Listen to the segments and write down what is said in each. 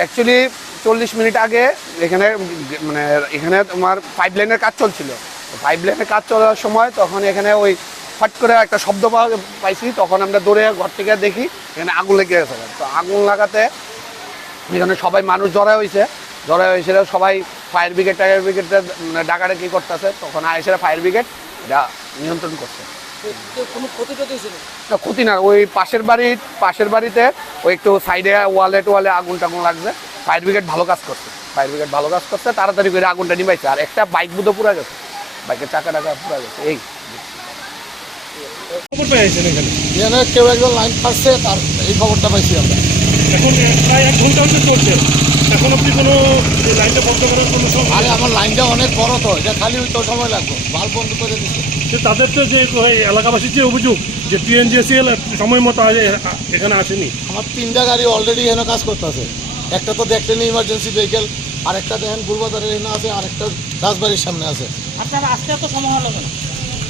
Actually 40 minute আগে এখানে মানে এখানে তোমার পাইপ লাইনের কাজ চলছিল। পাইপ লাইনের কাজ চলার সময় তখন এখানে ওই ফট করে একটা শব্দ পাইছি, তখন আমরা দৌড়ে ঘর থেকে দেখি এখানে আগুন লেগে গেছে। তো আগুন লাগাতে এখানে সবাই মানুষ জড়া হয়েছে, সবাই ফায়ার ব্রিগেড টায়ার ব্রিগেডটা ডাকাটা কি করতেছে, তখন এসে ফায়ার ব্রিগেড এটা নিয়ন্ত্রণ করছে। কোনো ক্ষতি টতি ছিল না, ক্ষতি না, ওই পাশের বাড়িতে ওই একটু সাইডে ওয়ালে আগুন টাগুন লাগছে। ফায়ার ব্রিগেড ভালো কাজ করছে, তাড়াতাড়ি করে আগুনটা নিবাইছে। আর একটা বাইক বুধ পুরা গেছে, বাইকের চাকা টাকা পুরা গেছে। এই এখানে কেউ একজন লাইন পাচ্ছে, তার এই খবরটা পাইছি আমরা। এখন প্রায় 1 ঘন্টা হচ্ছে চলছে, এখন আপনি কোনো লাইনটা বন্ধ করার কোনো সময়? আরে আমার লাইনটা অনেক বড়, তো এটা খালি তো সময় লাগবে, বাল্ব বন্ধ করে দিচ্ছে। তাদের তো যে এলাকাবাসীর যে অভিযোগ যে টিএনজিএসিএল সময় মতো এখানে আসেনি। আমার 3টা গাড়ি অলরেডি এখানে কাজ করতেছে। একটা তো দেখলেন ইমার্জেন্সি ভেহিকেল, আরেকটা দেখেন গুলবাজারের এখানে আছে, আরেকটা রাজবাড়ির সামনে আছে। আপনার আসতে এত সময় হলো কেন?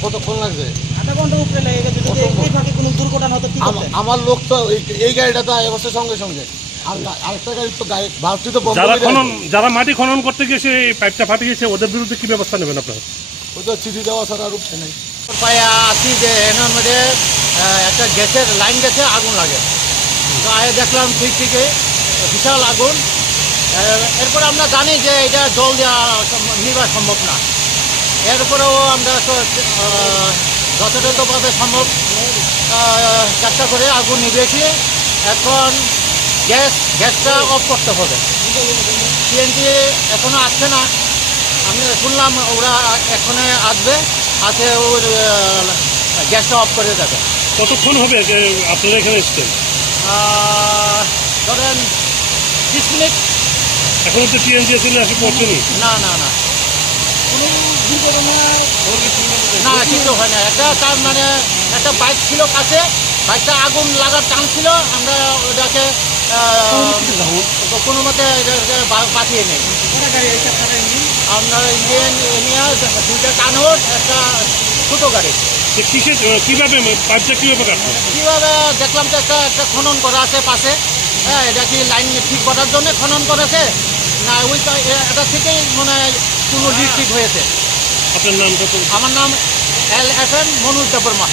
কতক্ষণ লাগছে? আধা ঘন্টার উপরে লেগে গেছে। যদি এই ফাঁকে কোনো দুর্ঘটনা হতো কি করতেন? আমার লোক তো এই গাড়িটা তো অবশ্যই সঙ্গে সঙ্গে, আর আরেকটা গাড়ি তো ভাবছি তো বন্ধ যারা করে যারা মাটি খনন করতে গিয়ে সেই পাইপটা ফাটে গেছে, ওদের বিরুদ্ধে কি ব্যবস্থা নেবেন আপনারা? ওই তো চিঠি দেওয়া ছাড়া আর উঠছে নেই। পায়ে আসি যে এনার মধ্যে একটা গ্যাসের লাইন গেছে, আগুন লাগে। তো আগে দেখলাম ঠিকই বিশাল আগুন। এরপরে আমরা জানি যে এটা জল দেওয়া নিবা সম্ভব না। এরপরেও আমরা তো যথাযথভাবে সম্ভব চেষ্টা করে আগুন নিভিয়েছি। এখন গ্যাসটা অফ করতে হবে। সিএনজি এখনও আসছে না, আমি শুনলাম ওরা এখনে আসে ওর গ্যাসটা অফ করে দেবে। কতক্ষণ হবে যে আপনারা এখানে এসছেন? ধরেন 20 মিনিট। এখনো তো টিএনজিএসিএল আসে পৌঁছেনি? না কোনো দুর্ঘটনা না, কিছু হয় না। তার মানে একটা বাইক ছিল কাছে, বাইকটা আগুন লাগার চান্স ছিল। আমরা ওটাকে কোনো মতে বাঁচিয়ে নেই। আপনার ইন্ডিয়ান নিয়ে 2টা কানর, একটা ছোটো গাড়ি। কিভাবে পাইপটা কীভাবে কাটলো? কীভাবে দেখলাম তো একটা খনন করা আছে পাশে। হ্যাঁ, এটা কি লাইন ঠিক করার জন্য খনন করেছে না ওই এটা থেকেই মনে হয় কোনো লিক ঠিক হয়েছে। আপনার নামটা? আমার নাম LFM মনোজ দেববর্মা।